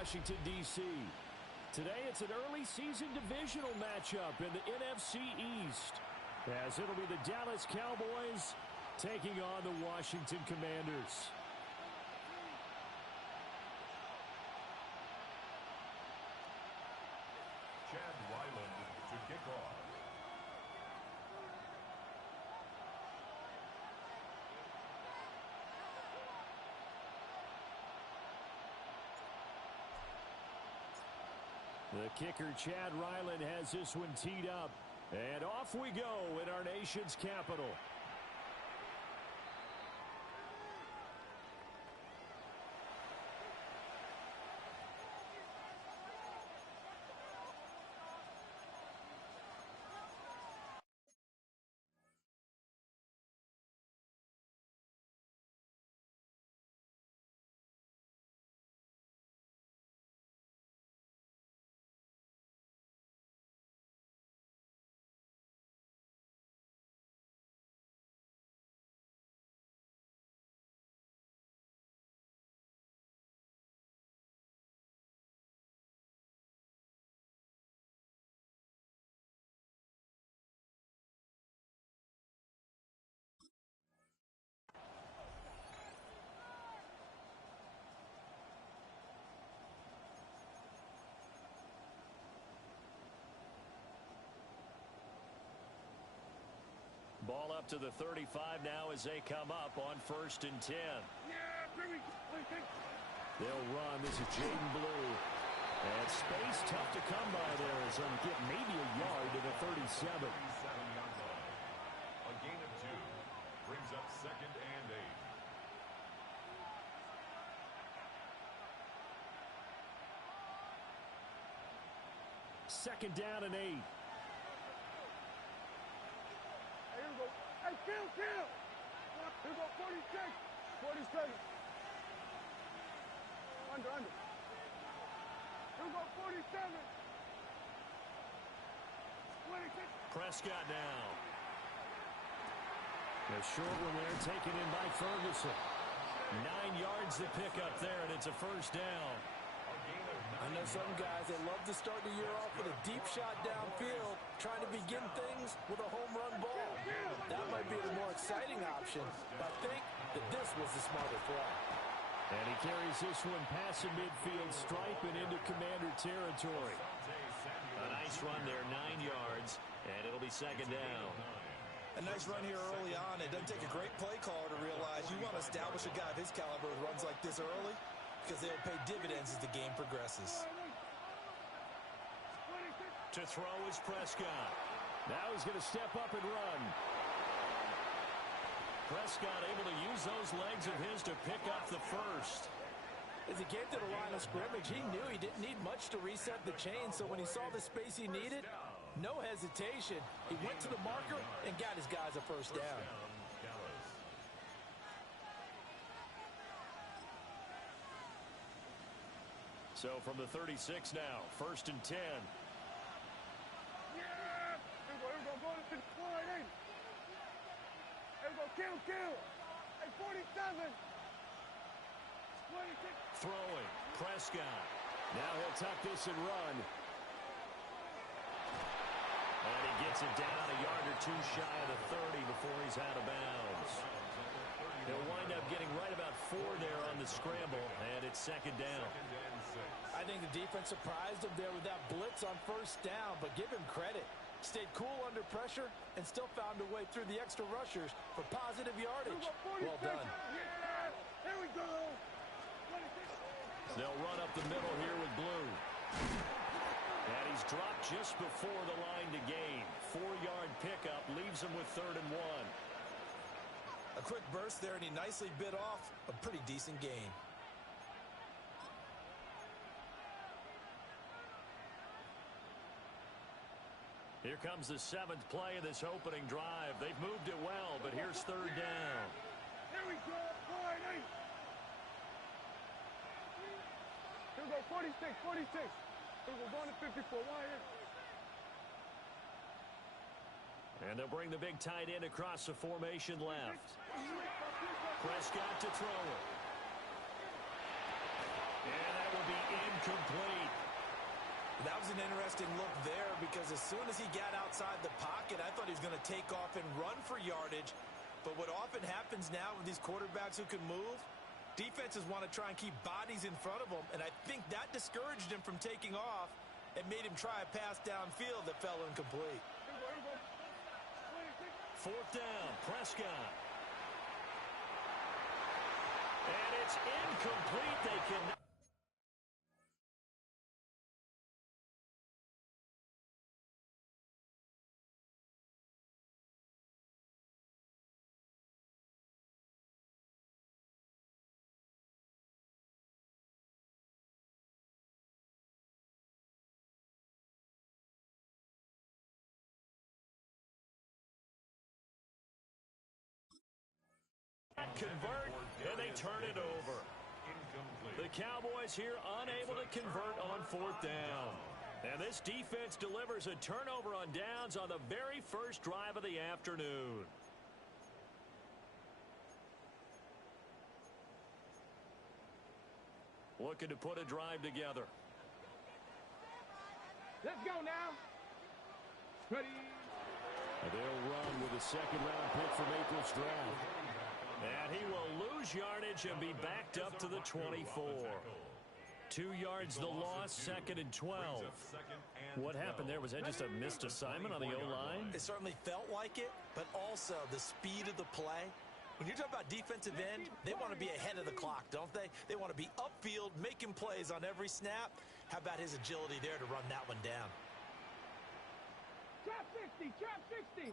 Washington, D.C. Today, it's an early season divisional matchup in the NFC East, as it'll be the Dallas Cowboys taking on the Washington Commanders. Chad Ryland to kick off. The kicker, Chad Ryland, has this one teed up. And off we go in our nation's capital. Ball up to the 35 now as they come up on 1st and 10. They'll run. This is Jaden Blue. And space tough to come by there as they'll get maybe a yard to the 37. A gain of 2 brings up 2nd and 8. Second down and 8. Here we go. Hey, kill. Here we go, 46. 47. Under. Here we go, 47. 26. Prescott now. A short one there taken in by Ferguson. 9 yards to pick up there, and it's a first down. I know some guys, they love to start the year off with a deep shot downfield, trying to begin things with a home run ball. That might be the more exciting option, but I think that this was the smarter throw. And he carries this one past the midfield stripe and into Commander territory. A nice run there, 9 yards, and it'll be second down. A nice run here early on. It doesn't take a great play caller to realize you want to establish a guy of his caliber who runs like this early, because they'll pay dividends as the game progresses. To throw is Prescott. Now he's going to step up and run. Prescott able to use those legs of his to pick up the first. As he came to the line of scrimmage, he knew he didn't need much to reset the chain, so when he saw the space he needed, no hesitation. He went to the marker and got his guys a first down. So from the 36 now, 1st and 10. Yeah! Here we go, go to the fly, hey! Here we go, kill! Hey, 47! 26! Throwing, Prescott. Now he'll tuck this and run. And he gets it down a yard or 2 shy of the 30 before he's out of bounds. He'll wind up getting right about 4 there on the scramble, and it's second down. I think the defense surprised him there with that blitz on first down, but give him credit. Stayed cool under pressure and still found a way through the extra rushers for positive yardage. Well done. Yeah! Here we go! 26. They'll run up the middle here with Blue. And he's dropped just before the line to gain. 4-yard pickup leaves him with 3rd and 1. A quick burst there, and he nicely bit off a pretty decent gain. Here comes the 7th play of this opening drive. They've moved it well, but here's 3rd down. Here we go, 48. Here we go, 46. Here we go, going to 54. And they'll bring the big tight end across the formation left. Prescott to throw it. And that will be an interesting look there because as soon as he got outside the pocket, I thought he was going to take off and run for yardage. But what often happens now with these quarterbacks who can move, defenses want to try and keep bodies in front of them, and I think that discouraged him from taking off and made him try a pass downfield that fell incomplete. Fourth down, Prescott. And it's incomplete. They can... convert, and they turn it over. The Cowboys here unable to convert on fourth down. And this defense delivers a turnover on downs on the very first drive of the afternoon. Looking to put a drive together. Let's go now. Ready. They'll run with a second-round pick from April's draft. And he will lose yardage and be backed up to the 24. 2 yards the loss, second and 12. What happened there? Was that just a missed assignment on the O-line? It certainly felt like it, but also the speed of the play. When you're talking about defensive end, they want to be ahead of the clock, don't they? They want to be upfield, making plays on every snap. How about his agility there to run that one down? Trap 60, trap 60.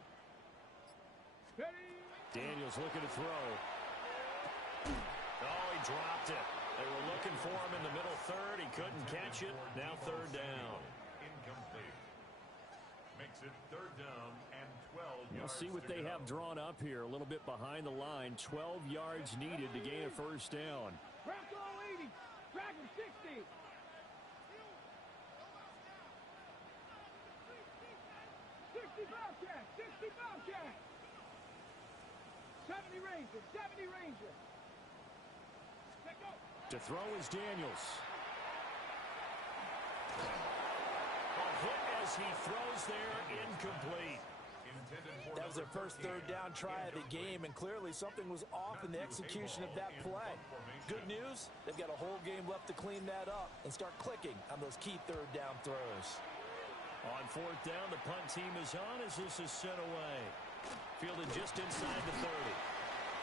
Ready. Daniels looking to throw. Oh, he dropped it. They were looking for him in the middle third. He couldn't catch it. Now third down. Incomplete. Makes it third down and 12 We'll yards see what to they go. have drawn up here. A little bit behind the line. 12 yards needed to gain a first down. Crack all 80. Crack him 60. 60 Bobcat. 60 Bobcat. 70 Ranger. 70 Ranger. Let go. To throw is Daniels. A hit as he throws there, incomplete. That was their first third down try of the game, and clearly something was off in the execution of that play. Good news, they've got a whole game left to clean that up and start clicking on those key third down throws. On fourth down, the punt team is on as this is sent away. Fielded just inside the 30.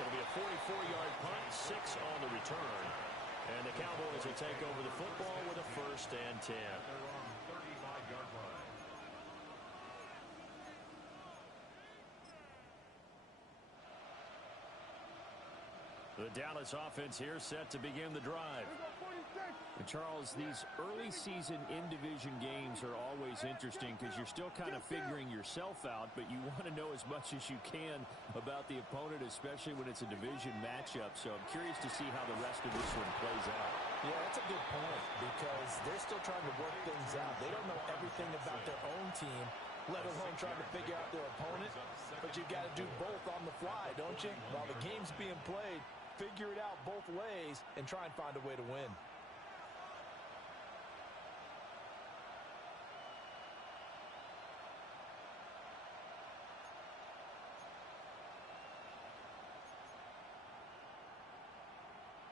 It'll be a 44-yard punt, 6 on the return. And the Cowboys will take over the football with a first and 10. They're on 35-yard line. The Dallas offense here set to begin the drive. Here go 46. And Charles, these early season in-division games are always interesting because you're still kind of figuring yourself out, but you want to know as much as you can about the opponent, especially when it's a division matchup. So I'm curious to see how the rest of this one plays out. Yeah, that's a good point because they're still trying to work things out. They don't know everything about their own team, let alone trying to figure out their opponent. But you've got to do both on the fly, don't you? While the game's being played, figure it out both ways and try and find a way to win.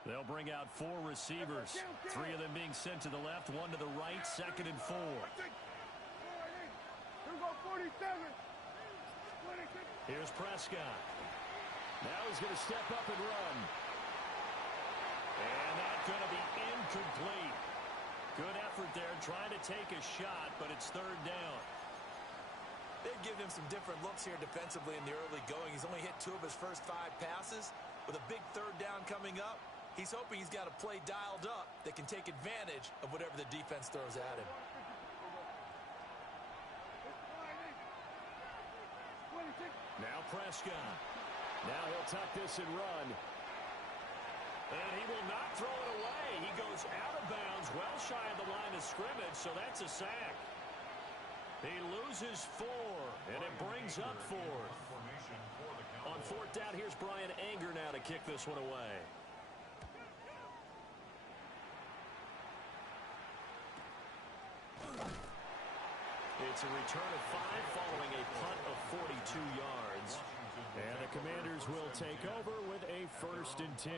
They'll bring out 4 receivers, 3 of them being sent to the left, 1 to the right, second and 4. Here we go 47. 26. Here's Prescott. Now he's going to step up and run. And that's going to be incomplete. Good effort there, trying to take a shot, but it's third down. They've given him some different looks here defensively in the early going. He's only hit 2 of his first 5 passes. With a big third down coming up, he's hoping he's got a play dialed up that can take advantage of whatever the defense throws at him. 26. Now Prescott. Now he'll tuck this and run. And he will not throw it away. He goes out of bounds, well shy of the line of scrimmage, so that's a sack. He loses 4, and it brings up 4. On fourth down, here's Brian Anger now to kick this one away. It's a return of 5 following a punt of 42 yards. And the Commanders will take over with a 1st and 10.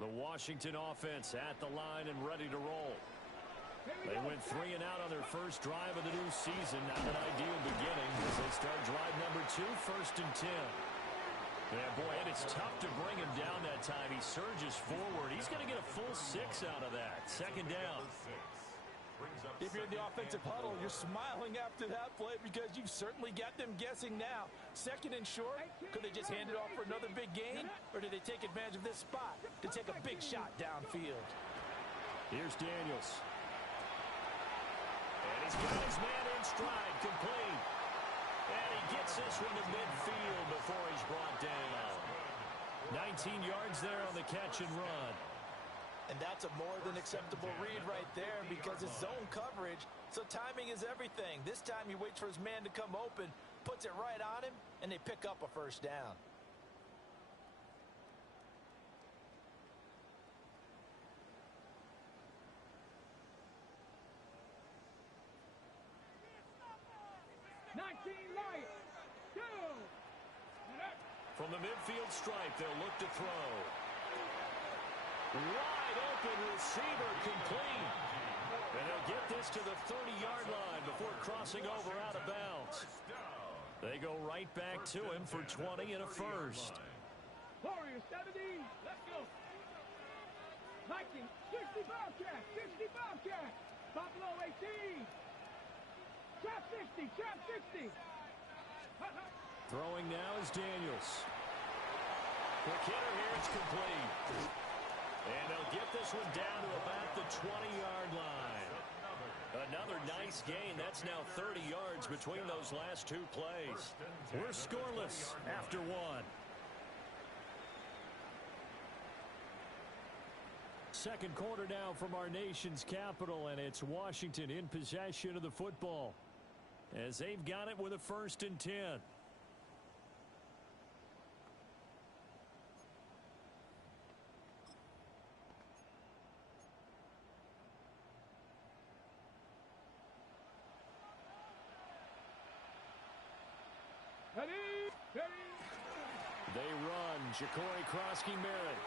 The Washington offense at the line and ready to roll. They went 3 and out on their first drive of the new season. Not an ideal beginning as they start drive number 2, 1st and 10. Yeah, boy, and it's tough to bring him down that time. He surges forward. He's going to get a full 6 out of that. 2nd down. If you're in the offensive huddle, you're smiling after that play because you've certainly got them guessing now. 2nd and short, could they just hand it off for another big gain? Or do they take advantage of this spot to take a big shot downfield? Here's Daniels. And he's got his man in stride, complete. And he gets this one to midfield before he's brought down. 19 yards there on the catch and run. And that's a more than acceptable read right there because it's zone coverage, so timing is everything. This time he waits for his man to come open, puts it right on him, and they pick up a 1st down. From the midfield stripe, they'll look to throw. Wide open receiver, complete. And they'll get this to the 30-yard line before crossing over out of bounds. They go right back to him for 20 and a 1st. Warriors 70. Let's go. Vikings 60 Bobcat. 60 Bobcat. Buffalo 18. Trap 60. Trap 60. Throwing now is Daniels. Quick hitter here, it's complete. And they'll get this one down to about the 20-yard line. Another nice gain. That's now 30 yards between those last 2 plays. We're scoreless after 1. Second quarter now from our nation's capital, and it's Washington in possession of the football as they've got it with a 1st and 10. They run. Ja'Cory Krosky-Merritt.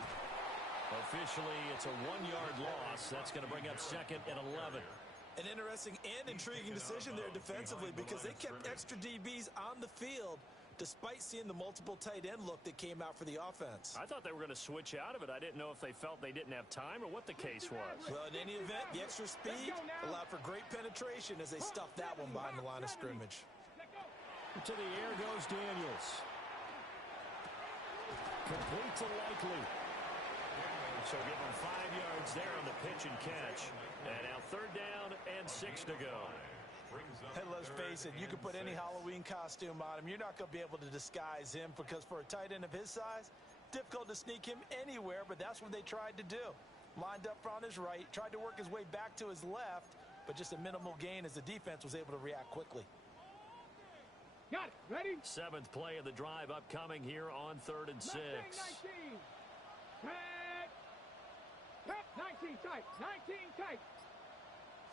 Officially, it's a 1-yard loss. That's going to bring up 2nd and 11. An interesting and intriguing decision there defensively because they kept extra DBs on the field despite seeing the multiple tight end look that came out for the offense. I thought they were going to switch out of it. I didn't know if they felt they didn't have time or what the case was. Well, in any event, the extra speed allowed for great penetration as they stuffed that one behind the line of scrimmage. To the air goes Daniels. Complete to Likely. So give him 5 yards there on the pitch and catch. And now 3rd down and 6 to go. Hey, let's face it, you can put any Halloween costume on him. You're not going to be able to disguise him because for a tight end of his size, difficult to sneak him anywhere, but that's what they tried to do. Lined up on his right, tried to work his way back to his left, but just a minimal gain as the defense was able to react quickly. Got it. Ready? 7th play of the drive upcoming here on 3rd and 6. 19. 19 tight. 19 tight.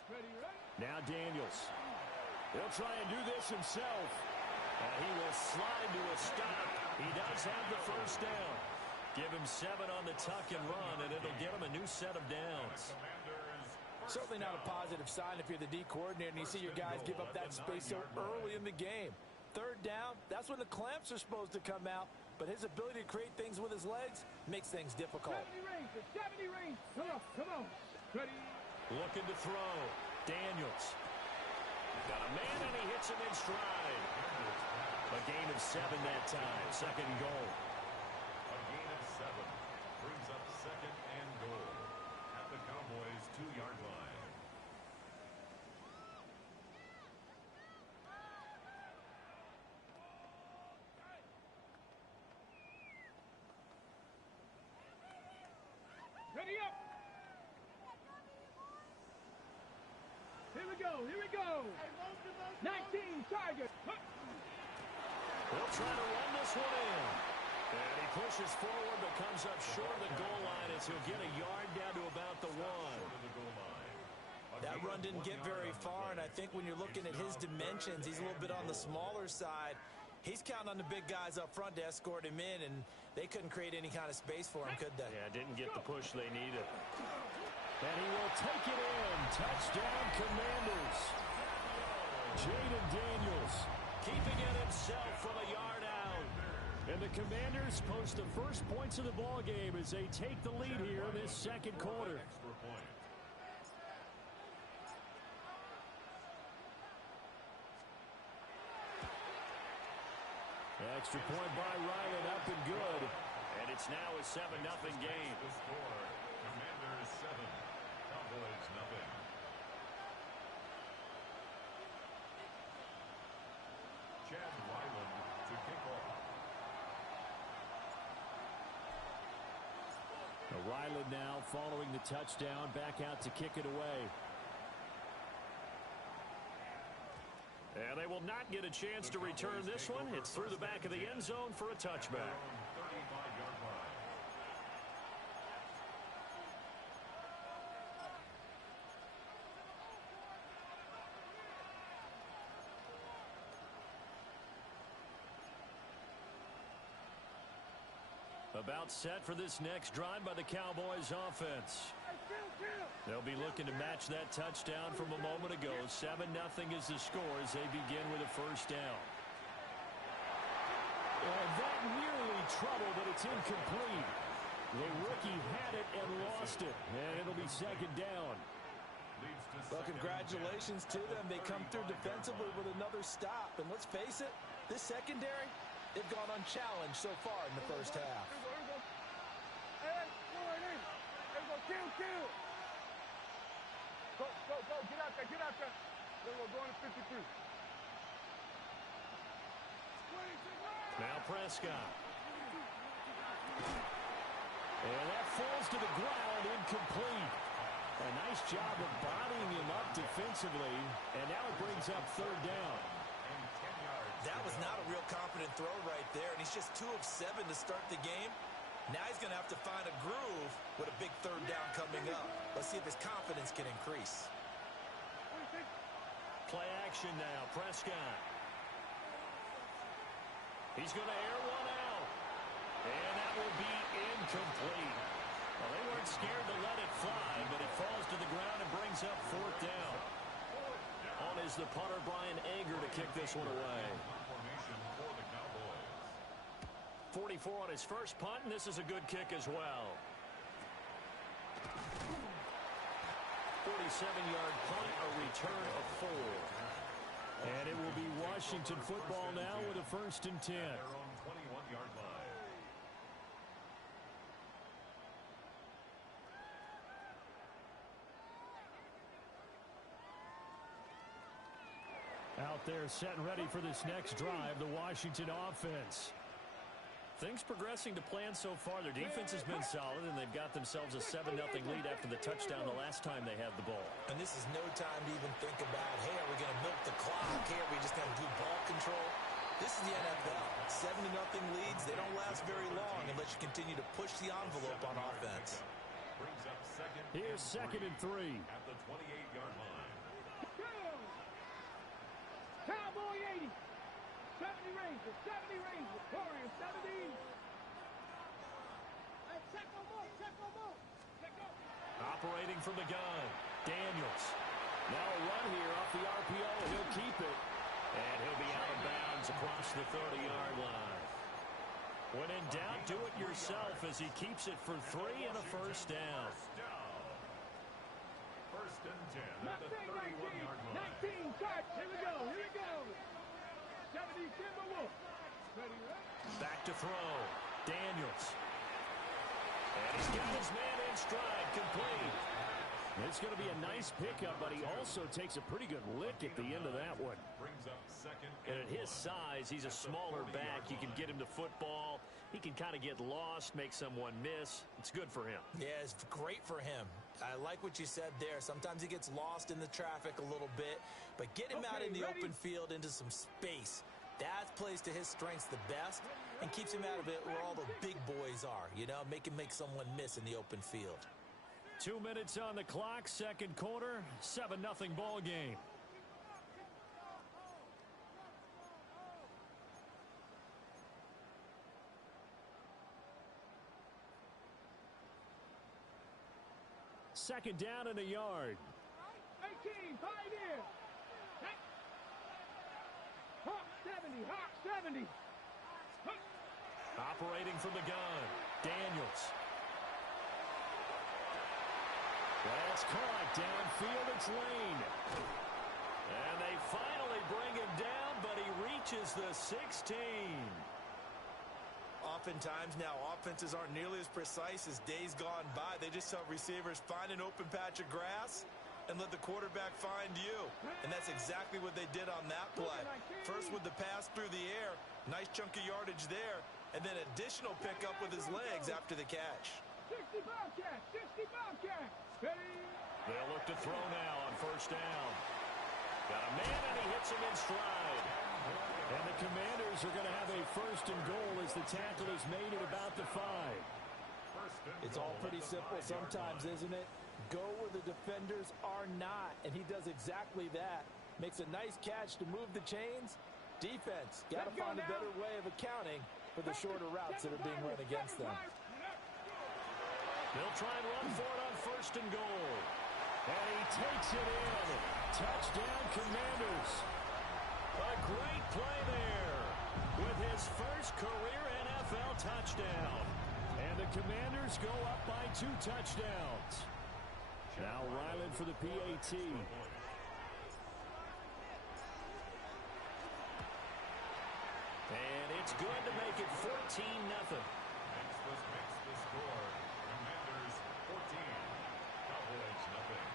Ready, ready? Now Daniels. He'll try and do this himself. And he will slide to a stop. He does have the 1st down. Give him 7 on the tuck and run, and it'll give him a new set of downs. Certainly not a positive sign if you're the D coordinator and you see your guys give up that space so early in the game. 3rd down, that's when the clamps are supposed to come out, but his ability to create things with his legs makes things difficult. 70 range. 70 range. Come on. Come on. Ready? Looking to throw. Daniels. Got a man, and he hits him in stride. A gain of 7 that time. 2nd and goal. A gain of 7 brings up 2nd and goal at the Cowboys' 2-yard line. Ready up. go. Here we go. 19 Tigers. They'll try to run this one in. And he pushes forward but comes up short of the goal line as he'll get a yard down to about the 1. That run didn't get very far, and I think when you're looking at his dimensions, he's a little bit on the smaller side. He's counting on the big guys up front to escort him in, and they couldn't create any kind of space for him, could they? Yeah, didn't get the push they needed. And he will take it in. Touchdown, Commanders. Jaden Daniels keeping it himself from a yard out. And the Commanders post the first points of the ball game as they take the lead here in this second quarter. Extra point by Ryland, up and good. And it's now a 7-0 game. The score, Commanders 7, Cowboys 0. Chad Ryland to kick off. Ryland now following the touchdown, back out to kick it away. And they will not get a chance to return this one. It's through the back of the end zone for a touchback. 35-yard line. About set for this next drive by the Cowboys offense. They'll be looking to match that touchdown from a moment ago. 7-0 is the score as they begin with a first down. And that nearly trouble, but it's incomplete. The rookie had it and lost it. And it'll be second down. Well, congratulations to them. They come through defensively with another stop. And let's face it, this secondary, they've gone unchallenged so far in the first half. Kill. Go, get out there. We're going to 53. Now Prescott. And that falls to the ground, incomplete. A nice job of bodying him up defensively, and now it brings up third down. That was not a real confident throw right there, and he's just 2 of 7 to start the game. Now he's going to have to find a groove with a big third down coming up. Let's see if his confidence can increase. Play action now, Prescott. He's going to air one out. And that will be incomplete. Well, they weren't scared to let it fly, but it falls to the ground and brings up fourth down. On is the punter, Brian Anger, to kick this one away. 44 on his first punt, and this is a good kick as well. 47-yard punt, a return of 4. And it will be Washington football now with a 1st and 10. Their own 21-yard line. Out there set and ready for this next drive, the Washington offense. Things progressing to plan so far. Their defense has been solid, and they've got themselves a 7-0 lead after the touchdown the last time they had the ball. And this is no time to even think about, hey, are we going to milk the clock? Hey, are we just going to do ball control? This is the NFL. 7-0 leads, they don't last very long unless you continue to push the envelope on offense. Brings up second. Here's 2nd and 3. At the 28-yard line. Cowboy 80. 70 Rangers. Warriors 70. Hey, check them up. Operating from the gun, Daniels. Now a run here off the RPO. He'll keep it. And he'll be out of bounds across the 30-yard line. When in doubt, do it yourself as he keeps it for 3 and a first down. First and 10 at the 31-yard line. 19 touch. Here we go. 70 Timberwolves. Back to throw. Daniels. And he's got his man in stride, complete. It's going to be a nice pickup, but he also takes a pretty good lick at the end of that one. Brings up second And at his size, he's a smaller back. You can get him to football. He can kind of get lost, make someone miss. It's good for him. Yeah, it's great for him. I like what you said there. Sometimes he gets lost in the traffic a little bit, but get him out in the open field into some space. That plays to his strengths the best and keeps him out of it where all the big boys are, you know, make him make someone miss in the open field. 2 minutes on the clock, second quarter, 7-0 ball game. Second down and a yard. 18, pioneer. Hawk 70, Hawk 70. Operating from the gun, Daniels. That's caught downfield, it's Lane. And they finally bring him down, but he reaches the 16. Oftentimes now, offenses aren't nearly as precise as days gone by. They just tell receivers, find an open patch of grass and let the quarterback find you. And that's exactly what they did on that play. First with the pass through the air, nice chunk of yardage there, and then additional pickup with his legs after the catch. 60 Bobcat, 60 Bobcat. They'll look to throw now on first down. Got a man, and he hits him in stride. And the Commanders are going to have a first and goal as the tackle is made at about the 5. It's all pretty simple sometimes, isn't it? Go where the defenders are not, and he does exactly that. Makes a nice catch to move the chains. Defense, got to find a better way of accounting for the shorter routes that are being run against them. They'll try and run for it on first and goal. And he takes it in. Touchdown, Commanders. A great play there with his first career NFL touchdown. And the Commanders go up by 2 touchdowns. Now Ryland for the PAT. And it's good to make it 14-0. Makes the score. Commanders 14. Cowboys nothing.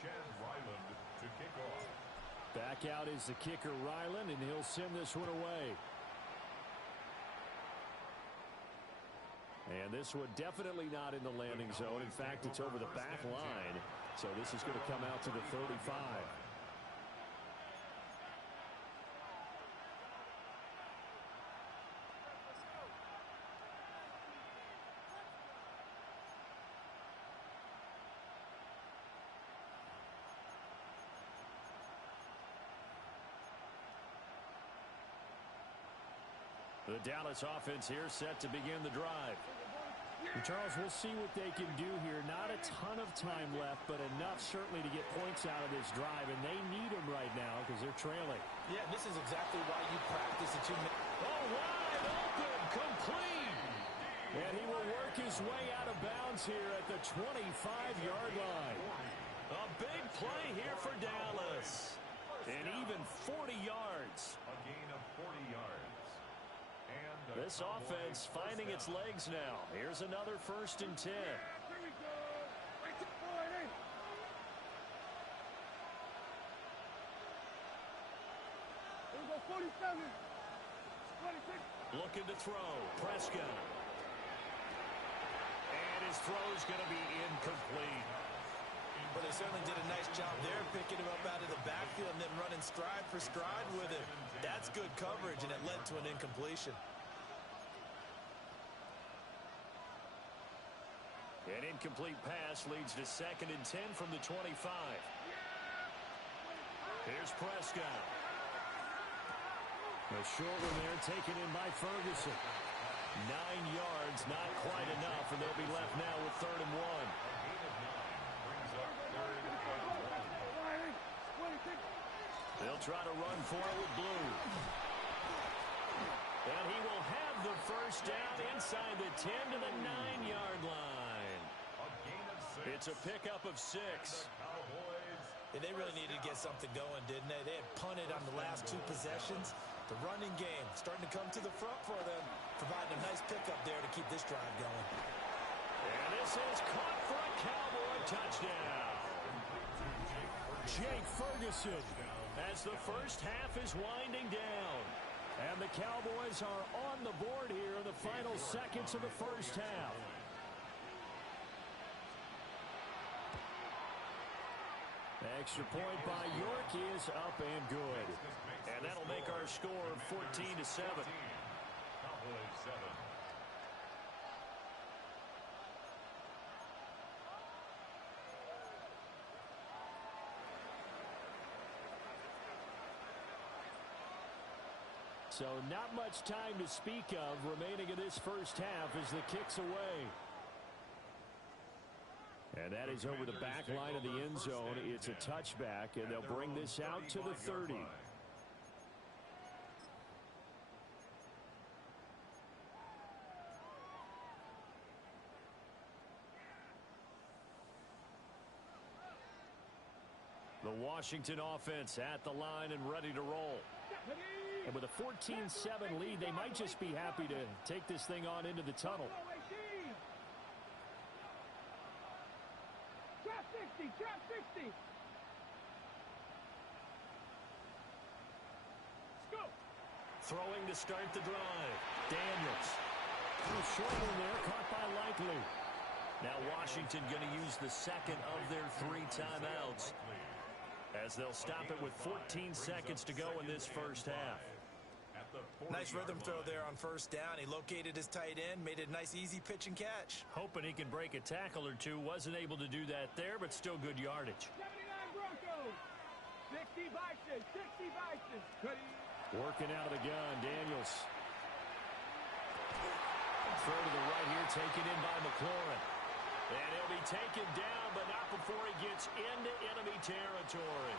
Chad Ryland to kick off. Back out is the kicker, Ryland, and he'll send this one away. And this one definitely not in the landing zone. In fact, it's over the back line. So this is going to come out to the 35. The Dallas offense here set to begin the drive. And Charles, we'll see what they can do here. Not a ton of time left, but enough certainly to get points out of this drive, and they need them right now because they're trailing. Yeah, this is exactly why you practice the 2 minutes. Oh, wide open, complete. And he will work his way out of bounds here at the 25-yard line. A big play here for Dallas. And even 40 yards. A gain of 40 yards. This offense finding its legs now. Here's another 1st and 10. Here we go. Right to the point, Here we go, 47. 26. Looking to throw. Prescott. And his throw's going to be incomplete. But they certainly did a nice job there, picking him up out of the backfield and then running stride for stride with him. That's good coverage, and it led to an incompletion. An incomplete pass leads to 2nd and 10 from the 25. Here's Prescott. A short one there taken in by Ferguson. 9 yards, not quite enough, and they'll be left now with 3rd and 1. They'll try to run for it with Blue. And he will have the first down inside the 10 to the 9-yard line. It's a pickup of 6. And they really needed to get something going, didn't they? They had punted on the last 2 possessions. The running game starting to come to the front for them, providing a nice pickup there to keep this drive going. And this is caught for a Cowboy touchdown. Jake Ferguson, as the first half is winding down. And the Cowboys are on the board here in the final seconds of the first half. Extra point by York is up and good. And that'll make our score 14-7. Cowboys 7. So not much time to speak of remaining in this first half as the kick's away. And that is over the back line of the end zone. It's a touchback, and they'll bring this out to the 30. The Washington offense at the line and ready to roll. And with a 14-7 lead, they might just be happy to take this thing on into the tunnel. Drop 60, drop 60. Let's go. Throwing to start the drive. Daniels. Through short one there, caught by Likely. Now Washington going to use the second of their 3 timeouts, as they'll stop it with 14 seconds to go in this first half. Nice rhythm throw there on first down. He located his tight end, made it a nice easy pitch and catch. Hoping he can break a tackle or two. Wasn't able to do that there, but still good yardage. 79 Broncos. 60 Bison, 60 Bison. Working out of the gun, Daniels. Throw to the right here, taken in by McLaurin. And he'll be taken down, but not before he gets into enemy territory.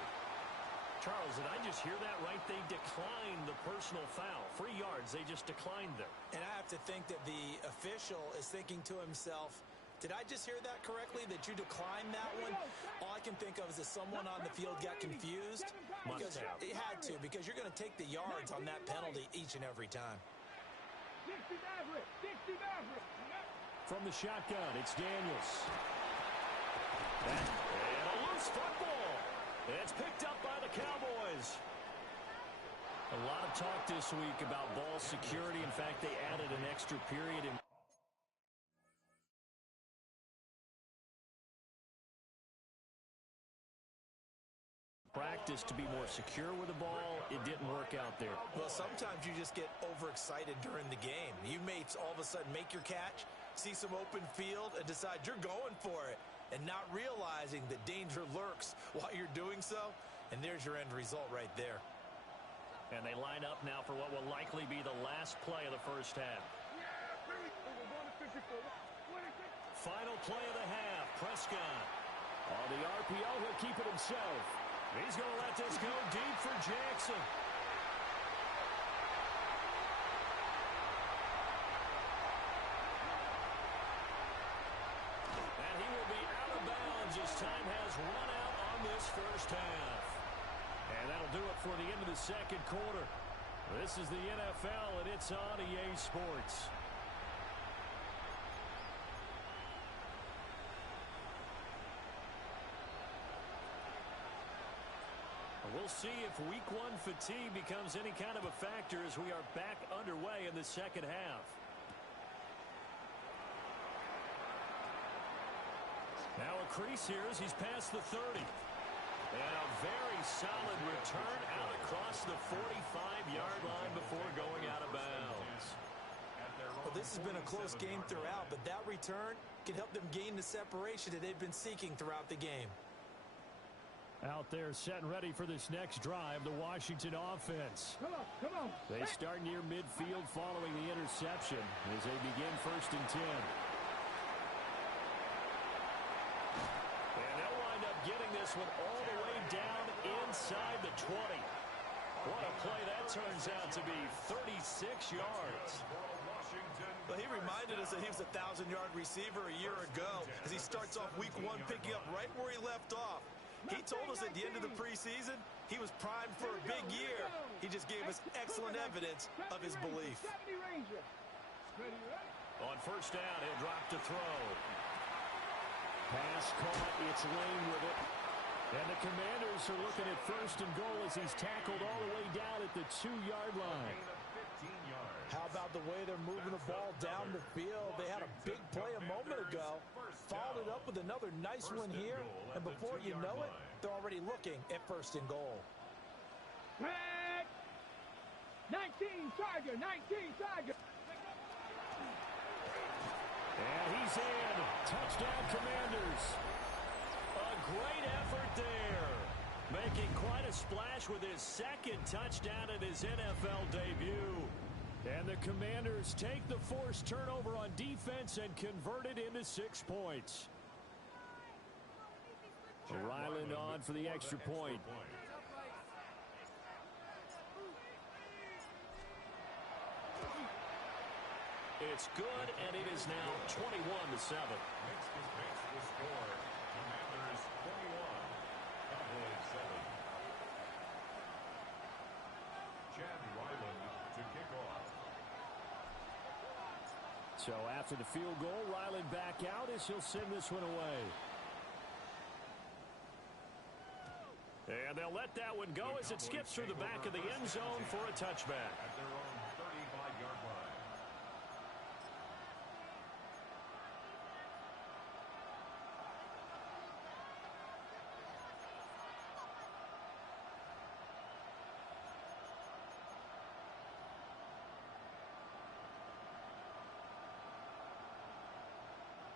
Charles, did I just hear that right? They declined the personal foul. 3 yards, they just declined them. And I have to think that the official is thinking to himself, did I just hear that correctly, that you declined that one? All I can think of is that someone on the field got confused. Because it had to, because you're going to take the yards on that penalty each and every time. 60 Maverick, 60 Maverick. From the shotgun, it's Daniels. And a loose football. It's picked up by the Cowboys. A lot of talk this week about ball security. In fact, they added an extra period in practice to be more secure with the ball. It didn't work out there. Well, sometimes you just get overexcited during the game. You may all of a sudden make your catch, see some open field, and decide you're going for it, and not realizing that danger lurks while you're doing so. And there's your end result right there. And they line up now for what will likely be the last play of the first half. Final play of the half. Prescott. On the RPO, he'll keep it himself. He's going to let this go deep for Jackson. And he will be out of bounds as time has run out on this first half. And that'll do it for the end of the second quarter. This is the NFL, and it's on EA Sports. We'll see if Week 1 fatigue becomes any kind of a factor as we are back underway in the second half. Now a crease here as he's past the 30. And a very solid return out across the 45-yard line before going out of bounds. Well, this has been a close game throughout, but that return can help them gain the separation that they've been seeking throughout the game. Out there set and ready for this next drive, the Washington offense. Come on, come on. They start near midfield following the interception as they begin 1st and 10. And they'll wind up getting this one all the way down inside the 20. What a play that turns out to be, 36 yards. Well, he reminded us that he was a 1,000-yard receiver a year ago as he starts off Week 1 picking up right where he left off. He told us at the end of the preseason he was primed for a big year. He just gave us excellent evidence of his belief. On 1st down, he'll drop to throw. Pass caught. It's Lane with it. And the Commanders are looking at first and goal as he's tackled all the way down at the 2-yard line. How about the way they're moving the ball down the field? They had a big play a moment ago, followed it up with another nice one here, and before you know it, they're already looking at first and goal. 19 Tiger, 19 Tiger. And he's in. Touchdown, Commanders. A great effort there. Making quite a splash with his second touchdown in his NFL debut. And the Commanders take the forced turnover on defense and convert it into 6 points. Ryland on for the extra point. It's good, and it is now 21-7. Makes the score. Commanders 21, Cowboys 7. Chad Ryland to kick off. So after the field goal, Ryland back out as he'll send this one away. And they'll let that one go as it skips through the back of the end zone for a touchback. At their own 35-yard line.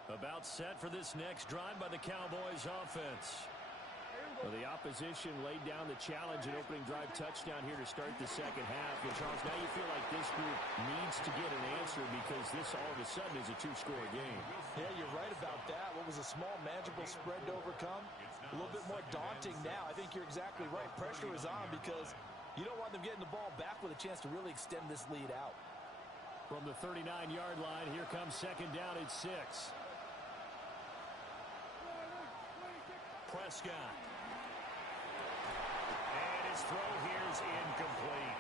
About set for this next drive by the Cowboys offense. Well, the opposition laid down the challenge and opening drive touchdown here to start the second half. And Charles, now you feel like this group needs to get an answer because this all of a sudden is a 2-score game. Yeah, you're right about that. What was a small, manageable spread to overcome? A little bit more daunting now. I think you're exactly right. Pressure is on because you don't want them getting the ball back with a chance to really extend this lead out. From the 39-yard line, here comes second down at 6. Prescott. And his throw here is incomplete.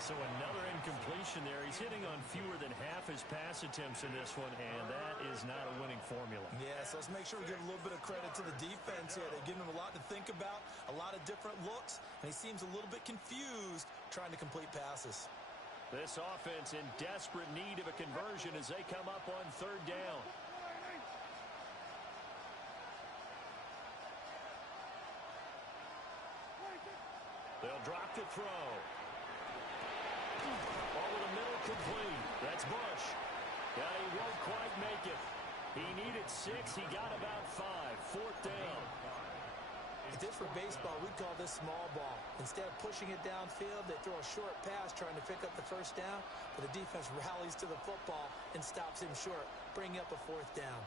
So another incompletion there. He's hitting on fewer than half his pass attempts in this one, and that is not a winning formula. Yes, let's make sure we give a little bit of credit to the defense here. They've given him a lot to think about, a lot of different looks, and he seems a little bit confused trying to complete passes. This offense in desperate need of a conversion as they come up on third down. They'll drop the throw. Over the middle, complete. That's Bush. Yeah, he won't quite make it. He needed 6. He got about 5. Fourth down. If this were baseball, we'd call this small ball. Instead of pushing it downfield, they throw a short pass trying to pick up the first down, but the defense rallies to the football and stops him short, bringing up a fourth down.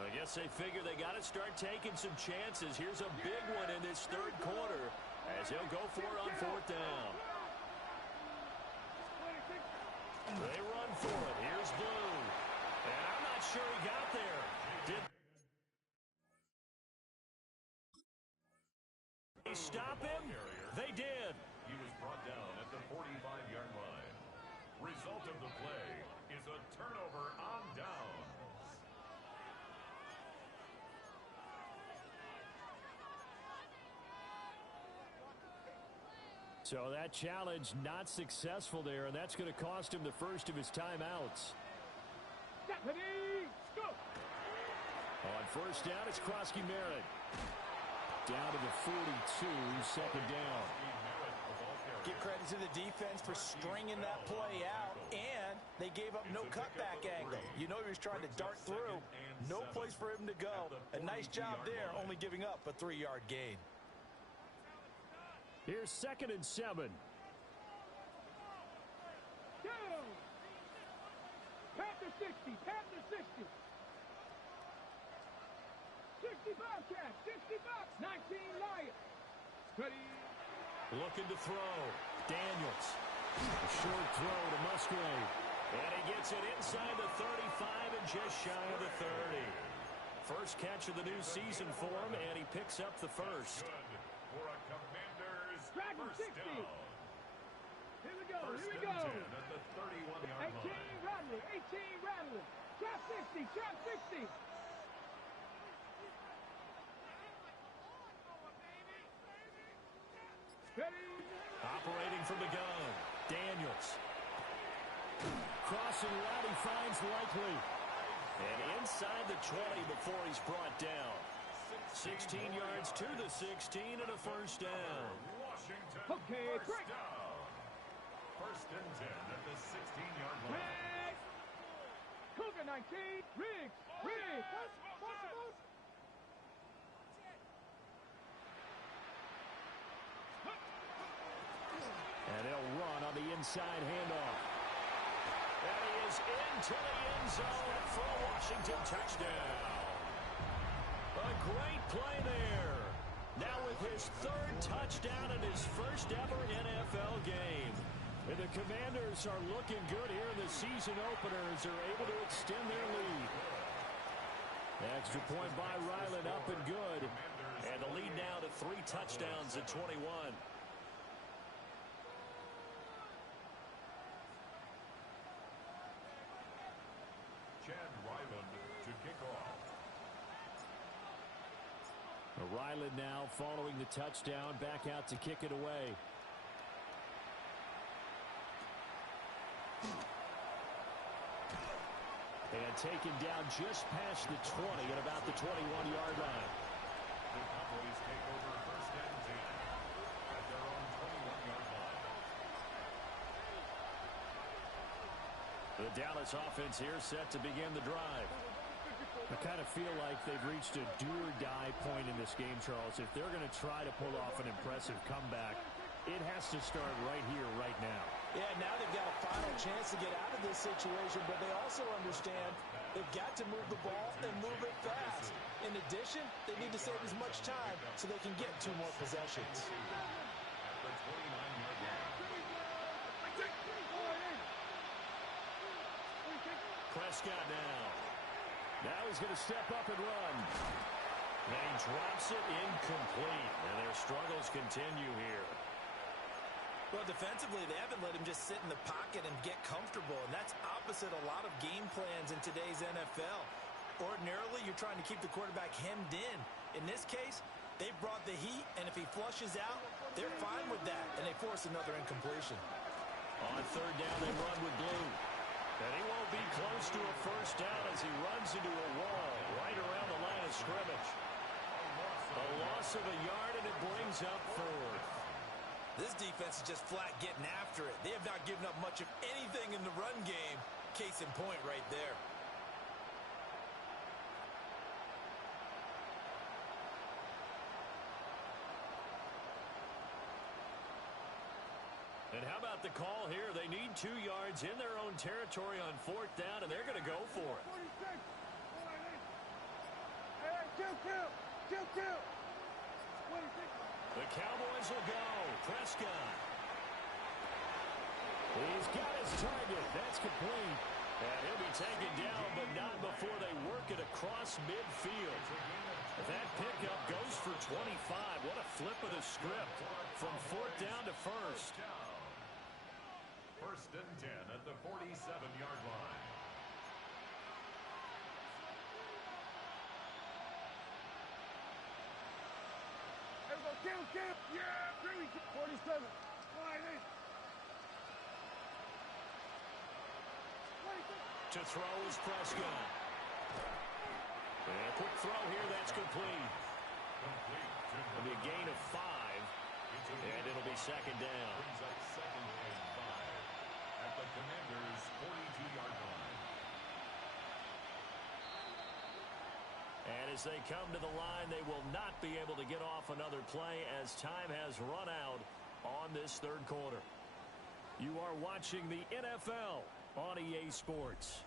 I guess they figure they got to start taking some chances. Here's a big one in this third quarter as he'll go for it on fourth down. They run for it. Here's Blue. And I'm not sure he got there. Did they stop him? They did. He was brought down at the 45-yard line. Result of the play is a turnover on downs. So that challenge not successful there, and that's going to cost him the first of his timeouts. On first down, it's Krosky Merritt. Down to the 42, second down. Give credit to the defense for stringing that play out, and they gave up no cutback angle. You know he was trying to dart through. No place for him to go. A nice job there, only giving up a 3-yard gain. Here's second and 7. Panther 60, Panther 60. 60 Bobcats, 60 Bobs, 19 Lions. Ready. Looking to throw. Daniels. A short throw to Musgrave. And he gets it inside the 35 and just shy of the 30. First catch of the new season for him, and he picks up the first. For a Commanders Dragon first 60. down. Here we go, First here we and go. 10 at the 31-yard 18 line. Rattler, 18 Rattler. Trap 60, trap 60. Operating from the gun, Daniels. Crossing route, he finds Likely. And inside the 20 before he's brought down. 16 yards to the 16 and a first down. Washington, Okay, first great. down. First and 10 at the 16-yard line. Cougar 19, Riggs, Riggs. And they'll run on the inside handoff. And he is into the end zone for a Washington touchdown. A great play there. Now with his third touchdown in his first ever NFL game. And the Commanders are looking good here in the season opener as they're able to extend their lead. Extra point by Ryland, up and good. And the lead now to 3 touchdowns at 21. Chad Ryland to kick off. Ryland now following the touchdown, back out to kick it away. And taken down just past the 20 at about the 21-yard line. The Cowboys take over first and 10 at their own 21-yard line. The Dallas offense here set to begin the drive. I kind of feel like they've reached a do-or-die point in this game, Charles. If they're going to try to pull off an impressive comeback, it has to start right here, right now. Yeah, now they've got a final chance to get out of this situation, but they also understand they've got to move the ball and move it fast. In addition, they need to save as much time so they can get 2 more possessions. At the 29-yard line. Prescott now. Now he's going to step up and run. And he drops it incomplete. And their struggles continue here. Well, defensively, they haven't let him just sit in the pocket and get comfortable, and that's opposite a lot of game plans in today's NFL. Ordinarily, you're trying to keep the quarterback hemmed in. In this case, they brought the heat, and if he flushes out, they're fine with that, and they force another incompletion. On third down, they run with Blue. And he won't be close to a first down as he runs into a wall right around the line of scrimmage. A loss of a yard, and it brings up 4th. This defense is just flat getting after it. They have not given up much of anything in the run game. Case in point right there. And how about the call here? They need 2 yards in their own territory on 4th down, and they're going to go for it. 46. Hey, kill. 26. The Cowboys will go. Prescott. He's got his target. That's complete. And he'll be taken down, but not before they work it across midfield. That pickup goes for 25. What a flip of the script from 4th down to 1st. First and 10 at the 47-yard line. Kill. Yeah, 47. To throw is Prescott. And a quick throw here, that's complete. It'll be a gain of 5, and it'll be second down. Brings up second and 5 at the Commanders' 42-yard line. And as they come to the line, they will not be able to get off another play as time has run out on this third quarter. You are watching the NFL on EA Sports.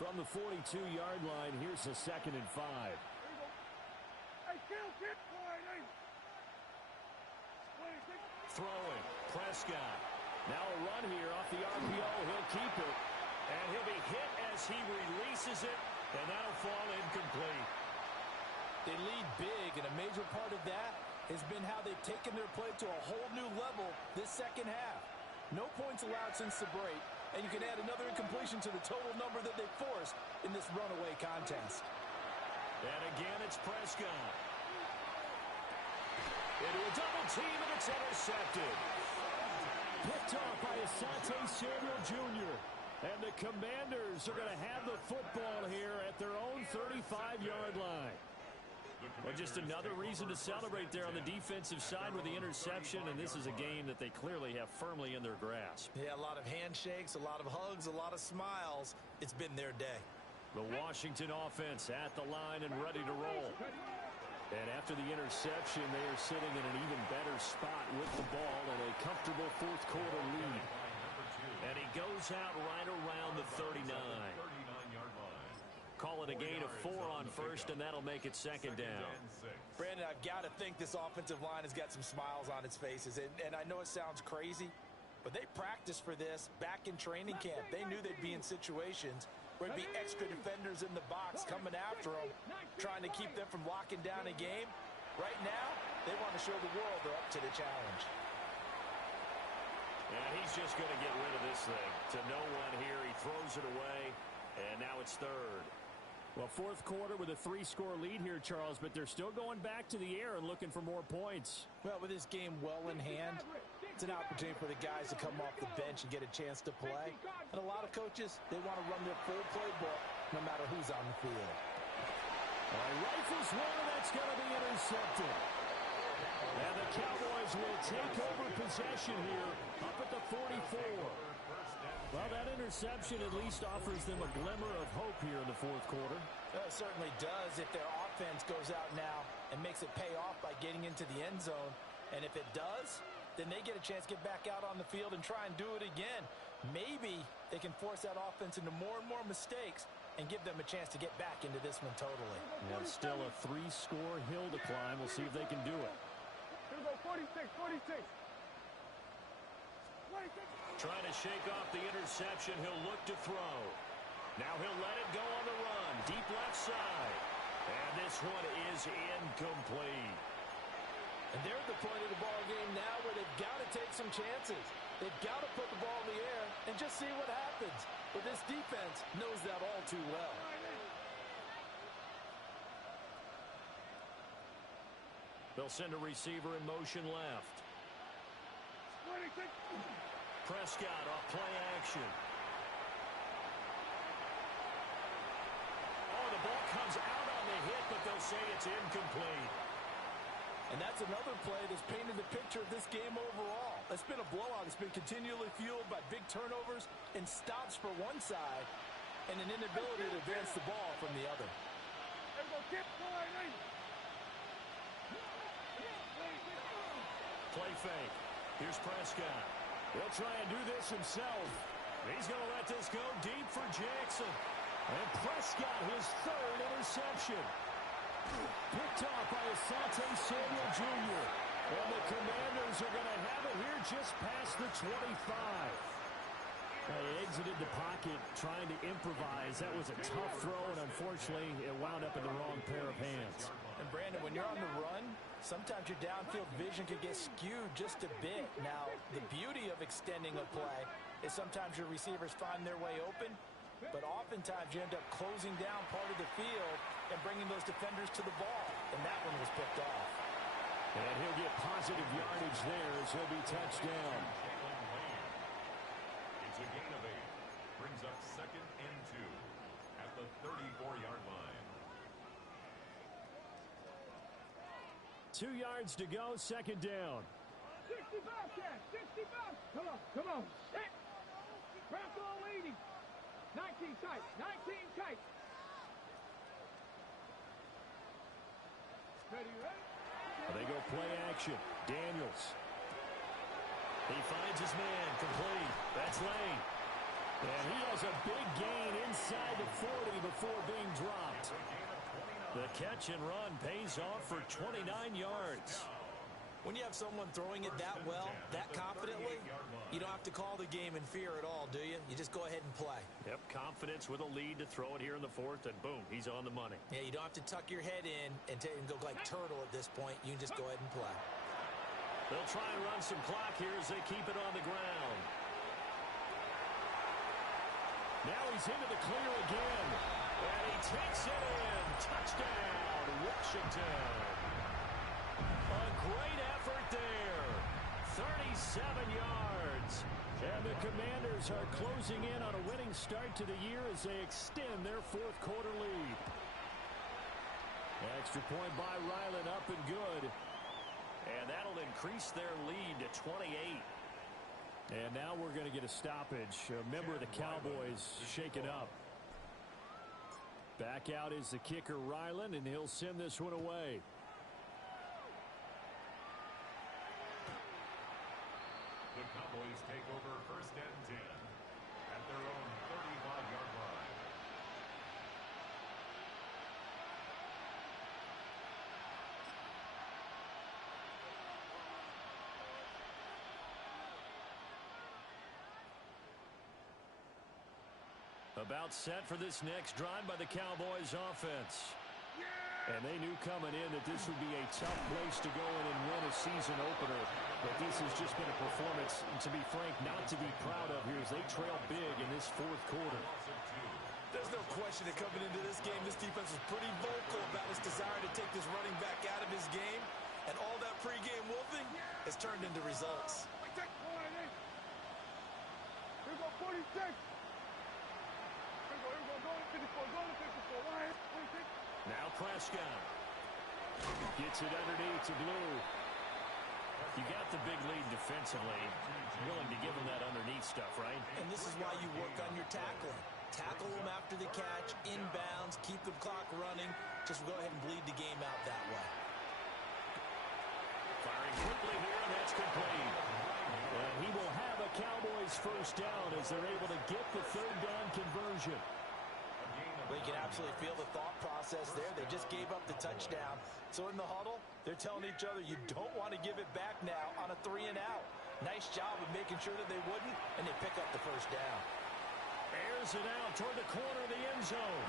From the 42-yard line, here's a 2nd and 5. Hey, kill. Throwing, Prescott. Now a run here off the RPO. He'll keep it. And he'll be hit as he releases it. And that'll fall incomplete. They lead big, and a major part of that has been how they've taken their play to a whole new level this second half. No points allowed since the break, and you can add another incompletion to the total number that they forced in this runaway contest. And again, it's Prescott. Into a double team, and it's intercepted. Picked off by Asante Samuel Jr. And the Commanders are going to have the football here at their own 35-yard line. Well, just another reason to celebrate there on the defensive side with the interception, and this is a game that they clearly have firmly in their grasp. Yeah, a lot of handshakes, a lot of hugs, a lot of smiles. It's been their day. The Washington offense at the line and ready to roll. And after the interception, they are sitting in an even better spot with the ball and a comfortable fourth-quarter lead. And he goes out right around the 39. Call it a gain of 4 on first, and that'll make it second down. Brandon, I've got to think this offensive line has got some smiles on its faces. And I know it sounds crazy, but they practiced for this back in training camp. They knew they'd be in situations where there'd be extra defenders in the box coming after them, trying to keep them from locking down a game. Right now, they want to show the world they're up to the challenge. And he's just going to get rid of this thing to no one here. He throws it away, and now it's third. Well, fourth quarter with a 3-score lead here, Charles, but they're still going back to the air and looking for more points. Well, with this game well in hand, it's an opportunity for the guys to come off the bench and get a chance to play. And a lot of coaches, they want to run their full playbook no matter who's on the field. Rifles one, and that's going to be intercepted. And the Cowboys will take over possession here up at the 44. Well, that interception at least offers them a glimmer of hope here in the fourth quarter. Well, it certainly does if their offense goes out now and makes it pay off by getting into the end zone. And if it does, then they get a chance to get back out on the field and try and do it again. Maybe they can force that offense into more and more mistakes and give them a chance to get back into this one totally. And still a 3-score hill to climb. We'll see if they can do it. Here we go, 46. Trying to shake off the interception. He'll look to throw. Now he'll let it go on the run. Deep left side. And this one is incomplete. And they're at the point of the ball game now where they've got to take some chances. They've got to put the ball in the air and just see what happens. But this defense knows that all too well. They'll send a receiver in motion left. Prescott off play action. Oh, the ball comes out on the hit, but they'll say it's incomplete. And that's another play that's painted the picture of this game overall. It's been a blowout. It's been continually fueled by big turnovers and stops for one side and an inability to advance the ball from the other. Play fake. Here's Prescott. He'll try and do this himself. He's going to let this go deep for Jackson. And Prescott, his third interception. Picked off by Asante Samuel Jr. And the Commanders are going to have it here just past the 25. They exited the pocket trying to improvise. That was a tough throw, and unfortunately, it wound up in the wrong pair of hands. And Brandon, when you're on the run, sometimes your downfield vision can get skewed just a bit. Now, the beauty of extending a play is sometimes your receivers find their way open, but oftentimes you end up closing down part of the field and bringing those defenders to the ball, and that one was picked off. And he'll get positive yardage there as he'll be touched down. It's a gain of 8. Brings up 2nd and 2 at the 34-yard line. 2 yards to go, second down. 65, Cat, 65. Come on. Set. Press all 80. 19 tight, 19 tight. Ready? They go play action. Daniels. He finds his man, complete. That's Lane. And he has a big gain inside the 40 before being dropped. The catch and run pays off for 29 yards. When you have someone throwing it that well, that confidently, you don't have to call the game in fear at all, do you? You just go ahead and play. Yep, confidence with a lead to throw it here in the fourth, and boom, he's on the money. Yeah, you don't have to tuck your head in and go like turtle at this point. You can just go ahead and play. They'll try and run some clock here as they keep it on the ground. Now he's into the clear again. And he takes it in. Touchdown, Washington. A great effort there. 37 yards. And the Commanders are closing in on a winning start to the year as they extend their fourth quarter lead. Extra point by Ryland, up and good. And that'll increase their lead to 28. And now we're going to get a stoppage. A member of the Cowboys shaken up. Back out is the kicker, Ryland, and he'll send this one away. The Cowboys take over first and 10 at their own 35-yard line. About set for this next drive by the Cowboys offense. And they knew coming in that this would be a tough place to go in and win a season opener. But this has just been a performance, to be frank, not to be proud of here as they trail big in this fourth quarter. There's no question that coming into this game, this defense was pretty vocal about its desire to take this running back out of his game. And all that pregame wolfing has turned into results. Here go 46. Here we go, go to 54, go to 54. Why? 46. Now Prescott gets it underneath to Blue. You got the big lead defensively. Willing to give them that underneath stuff, right? And this is why you work on your tackling. Tackle them after the catch, inbounds, keep the clock running. Just go ahead and bleed the game out that way. Firing quickly here, and that's complete. And he will have a Cowboys first down as they're able to get the third down conversion. Well, you can absolutely feel the thought process there. They just gave up the touchdown. So in the huddle, they're telling each other, you don't want to give it back now on a 3-and-out. Nice job of making sure that they wouldn't, and they pick up the first down. Airs it out toward the corner of the end zone.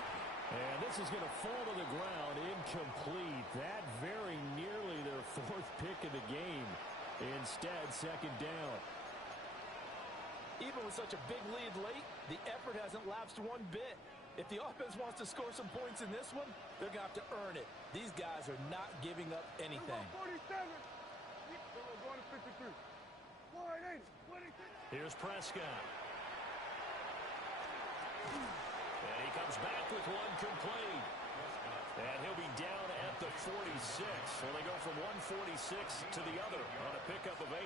And this is going to fall to the ground, incomplete. That very nearly their fourth pick of the game. Instead, second down. Even with such a big lead late, the effort hasn't lapsed one bit. If the offense wants to score some points in this one, they're going to have to earn it. These guys are not giving up anything. 47. We're going to 53. Wide 26. Here's Prescott. And he comes back with one complete. And he'll be down at the 46. So they go from 146 to the other on a pickup of 8.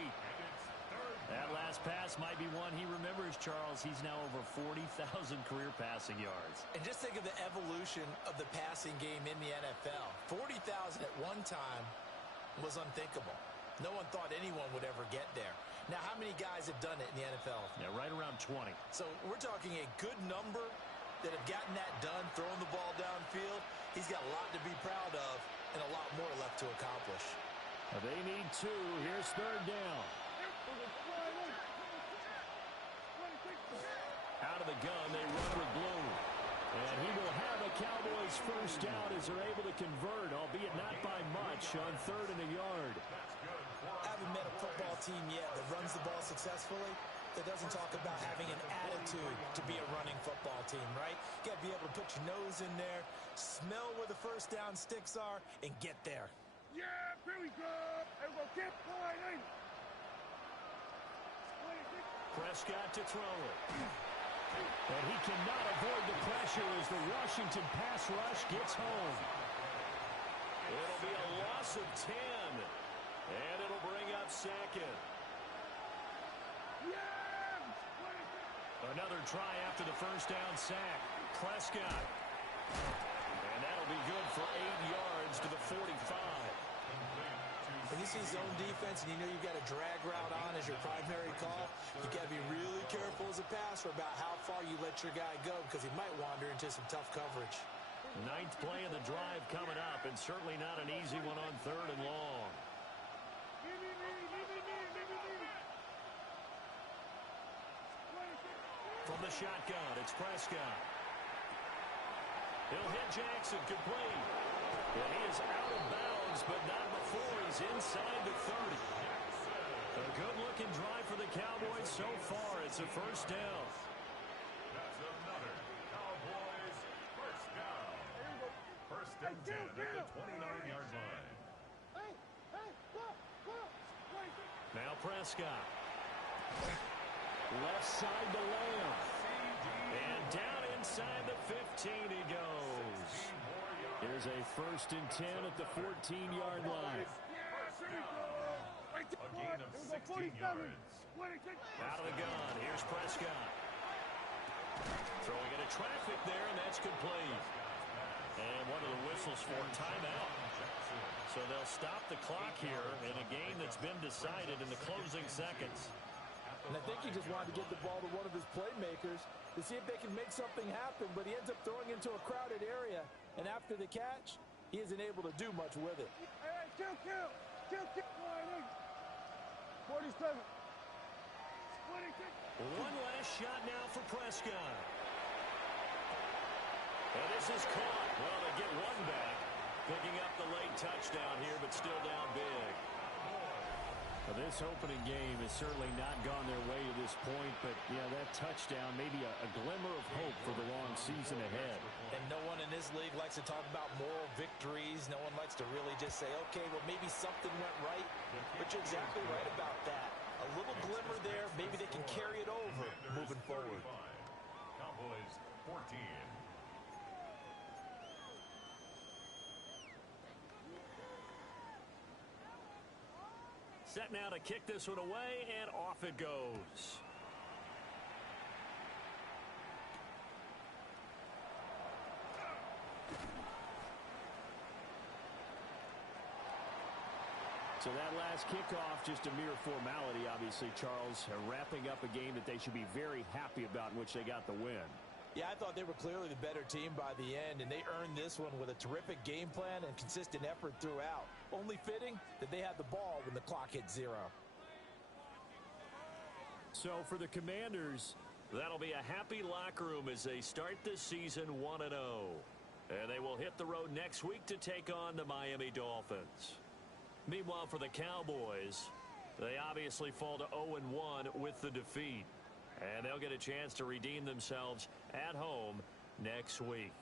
That last pass might be one he remembers, Charles. He's now over 40,000 career passing yards. And just think of the evolution of the passing game in the NFL. 40,000 at one time was unthinkable. No one thought anyone would ever get there. Now, how many guys have done it in the NFL? Yeah, right around 20. So we're talking a good number that have gotten that done, throwing the ball downfield. He's got a lot to be proud of and a lot more left to accomplish. They need 2. Here's third down. Out of the gun, they run with Blue. And he will have a Cowboys first down as they're able to convert, albeit not by much, on 3rd and a yard. I haven't met a football team yet that runs the ball successfully that doesn't talk about having an attitude to be a running football team, right? You got to be able to put your nose in there, smell where the first down sticks are, and get there. Yeah, here we go. And we'll get wide 8. Prescott to throw it. And he cannot avoid the pressure as the Washington pass rush gets home. It'll be a loss of 10. And it'll bring up second. Another try after the first down sack. Prescott. And that'll be good for 8 yards to the 45. When you see zone defense and you know you've got a drag route on as your primary call, you got to be really careful as a passer about how far you let your guy go because he might wander into some tough coverage. 9th play of the drive coming up, and certainly not an easy one on 3rd and long. From the shotgun, it's Prescott. He'll hit Jackson, complete. And he is out of bounds, but not before he's inside the 30. A good-looking drive for the Cowboys so far. It's a first down. That's another and 10 at the 29-yard line. Now Prescott. Left side to Lamb. And down inside the 15 he goes. Here's a 1st and 10 at the 14-yard line. A gain of 16 yards. Out of the gun. Here's Prescott. Throwing into traffic there, and that's complete. And one of the whistles for timeout. So they'll stop the clock here in a game that's been decided in the closing seconds. And I think he just wanted to get the ball to one of his playmakers to see if they can make something happen, but he ends up throwing into a crowded area. And after the catch, he isn't able to do much with it. 47. 26. One last shot now for Prescott. And this is caught. Well, they get one back. Picking up the late touchdown here, but still down big. Well, this opening game has certainly not gone their way to this point, but, yeah, that touchdown, maybe a glimmer of hope for the long season ahead. And no one in this league likes to talk about moral victories. No one likes to really just say, okay, well, maybe something went right. But you're exactly right about that. A little glimmer there. Maybe they can carry it over moving forward. Cowboys 14. Set now to kick this one away, and off it goes. So that last kickoff, just a mere formality, obviously, Charles, wrapping up a game that they should be very happy about in which they got the win. Yeah, I thought they were clearly the better team by the end, and they earned this one with a terrific game plan and consistent effort throughout. Only fitting that they had the ball when the clock hit 0. So for the Commanders, that'll be a happy locker room as they start this season 1-0. And they will hit the road next week to take on the Miami Dolphins. Meanwhile, for the Cowboys, they obviously fall to 0-1 with the defeat. And they'll get a chance to redeem themselves at home next week.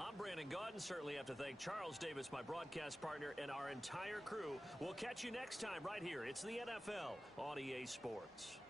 I'm Brandon Gaudin. Certainly have to thank Charles Davis, my broadcast partner, and our entire crew. We'll catch you next time right here. It's the NFL on EA Sports.